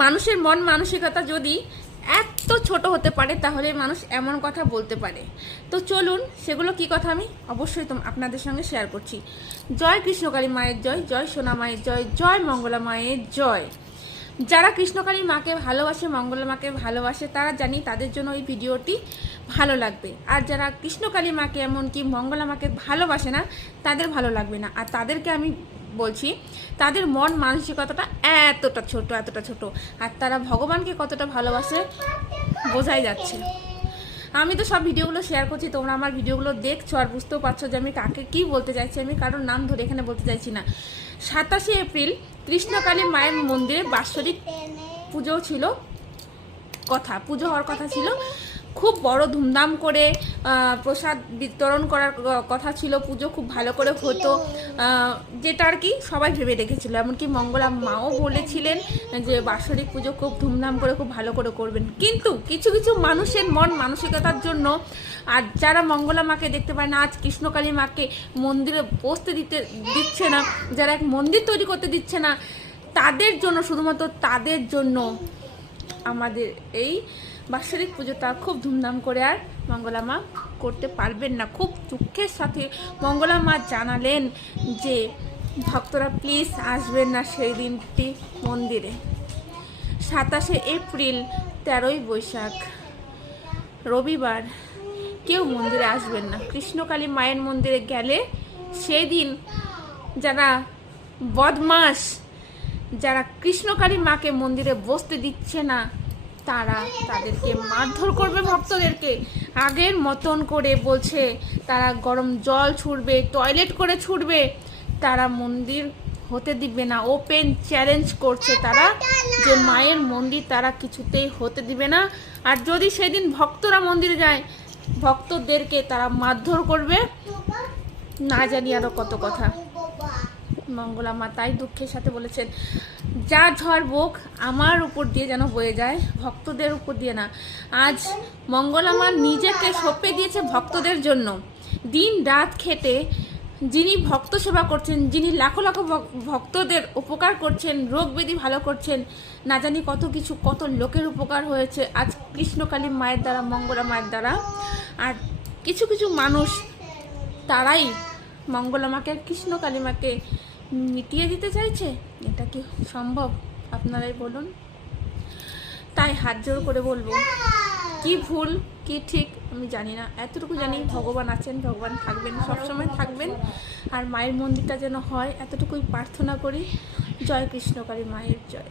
মানুষের মন মানসিকতা যদি এত ছোট হতে পারে তাহলে মানুষ এমন কথা বলতে পারে। তো চলুন সেগুলো কি কথা আমি অবশ্যই আপনাদের সঙ্গে শেয়ার করছি। জয় কৃষ্ণকালী মায়ের জয়, জয় সোনা মায়ের জয়, জয় মঙ্গলা মায়ের জয়। যারা কৃষ্ণকালী মাকে ভালোবাসে, মঙ্গলা মাকে ভালোবাসে, তারা জানি তাদের জন্য এই ভিডিওটি ভালো লাগবে। আর যারা কৃষ্ণকালী মাকে এমনকি মঙ্গলা মাকে ভালোবাসে না, তাদের ভালো লাগবে না। আর তাদেরকে আমি বলছি, তাদের মন মানসিকতাটা এতটা ছোট, আর তারা ভগবানকে কতটা ভালোবাসে বোঝাই যাচ্ছে। আমি তো সব ভিডিওগুলো শেয়ার করছি, তোমরা আমার ভিডিওগুলো দেখছো আর বুঝতেও পারছো যে আমি কাকে কি বলতে চাইছি। আমি কারোর নাম ধরে এখানে বলতে চাইছি না। 27শে এপ্রিল কৃষ্ণকালী মায়ের মন্দিরে বাৎসরিক পুজো ছিল, পুজো হওয়ার কথা ছিল। খুব বড় ধুমধাম করে প্রসাদ বিতরণ করার কথা ছিল। পুজো খুব ভালো করে হতো, যেটা আর কি সবাই ভেবে রেখেছিল। এমনকি মঙ্গলা মাও বলেছিলেন যে বাৎসরিক পুজো খুব ধুমধাম করে খুব ভালো করে করবেন। কিন্তু কিছু কিছু মানুষের মন মানসিকতার জন্য, আর যারা মঙ্গলা মাকে দেখতে পায় না, আজ কৃষ্ণকালী মাকে মন্দিরে বসতে দিচ্ছে না, যারা এক মন্দির তৈরি করতে দিচ্ছে না, তাদের জন্য, শুধুমাত্র তাদের জন্য আমাদের এই বাৎসরিক পুজোটা খুব ধুমধাম করে আর মঙ্গলা মা করতে পারবেন না। খুব দুঃখের সাথে মঙ্গলা মা জানালেন যে ভক্তরা প্লিজ আসবেন না সেই দিনটি মন্দিরে। 27শে এপ্রিল 13ই বৈশাখ রবিবার কেউ মন্দিরে আসবেন না। কৃষ্ণকালী মায়ের মন্দিরে গেলে সেই দিন যারা বদমাস, যারা কৃষ্ণকালী মাকে মন্দিরে বসতে দিচ্ছে না, তারা তাদেরকে মারধর করবে, ভক্তদেরকে আগের মতন করে বলছে তারা গরম জল ছুড়বে, টয়লেট করে ছুড়বে, তারা মন্দির হতে দিবে না। ওপেন চ্যালেঞ্জ করছে তারা যে মায়ের মন্দির তারা কিছুতেই হতে দিবে না। আর যদি সেদিন ভক্তরা মন্দিরে যায়, ভক্তদেরকে তারা মারধর করবে, না জানি আরো কত কথা। মঙ্গলা মা তাই দুঃখের সাথে বলেছেন, যা ঝড় বোক আমার উপর দিয়ে যেন বয়ে যায়, ভক্তদের উপর দিয়ে না। আজ মঙ্গলা মা নিজেকে সঁপে দিয়েছে ভক্তদের জন্য। দিন রাত খেটে যিনি ভক্ত সেবা করছেন, যিনি লাখো লাখো ভক্তদের উপকার করছেন, রোগ ব্যাধি ভালো করছেন, না জানি কত কিছু, কত লোকের উপকার হয়েছে আজ কৃষ্ণকালী মায়ের দ্বারা, মঙ্গলা মায়ের দ্বারা। আর কিছু কিছু মানুষ তারাই মঙ্গলা মাকে, কৃষ্ণকালী মাকে মিটিয়ে দিতে চাইছে। এটা কি সম্ভব? আপনারাই বলুন। তাই হাত জোর করে বলবো, কি ভুল কি ঠিক আমি জানি না, এতটুকু জানি ভগবান আছেন, ভগবান থাকবেন, সবসময় থাকবেন। আর মায়ের মন্দিরটা যেন হয়, এতটুকুই প্রার্থনা করি। জয় কৃষ্ণকালী মায়ের জয়।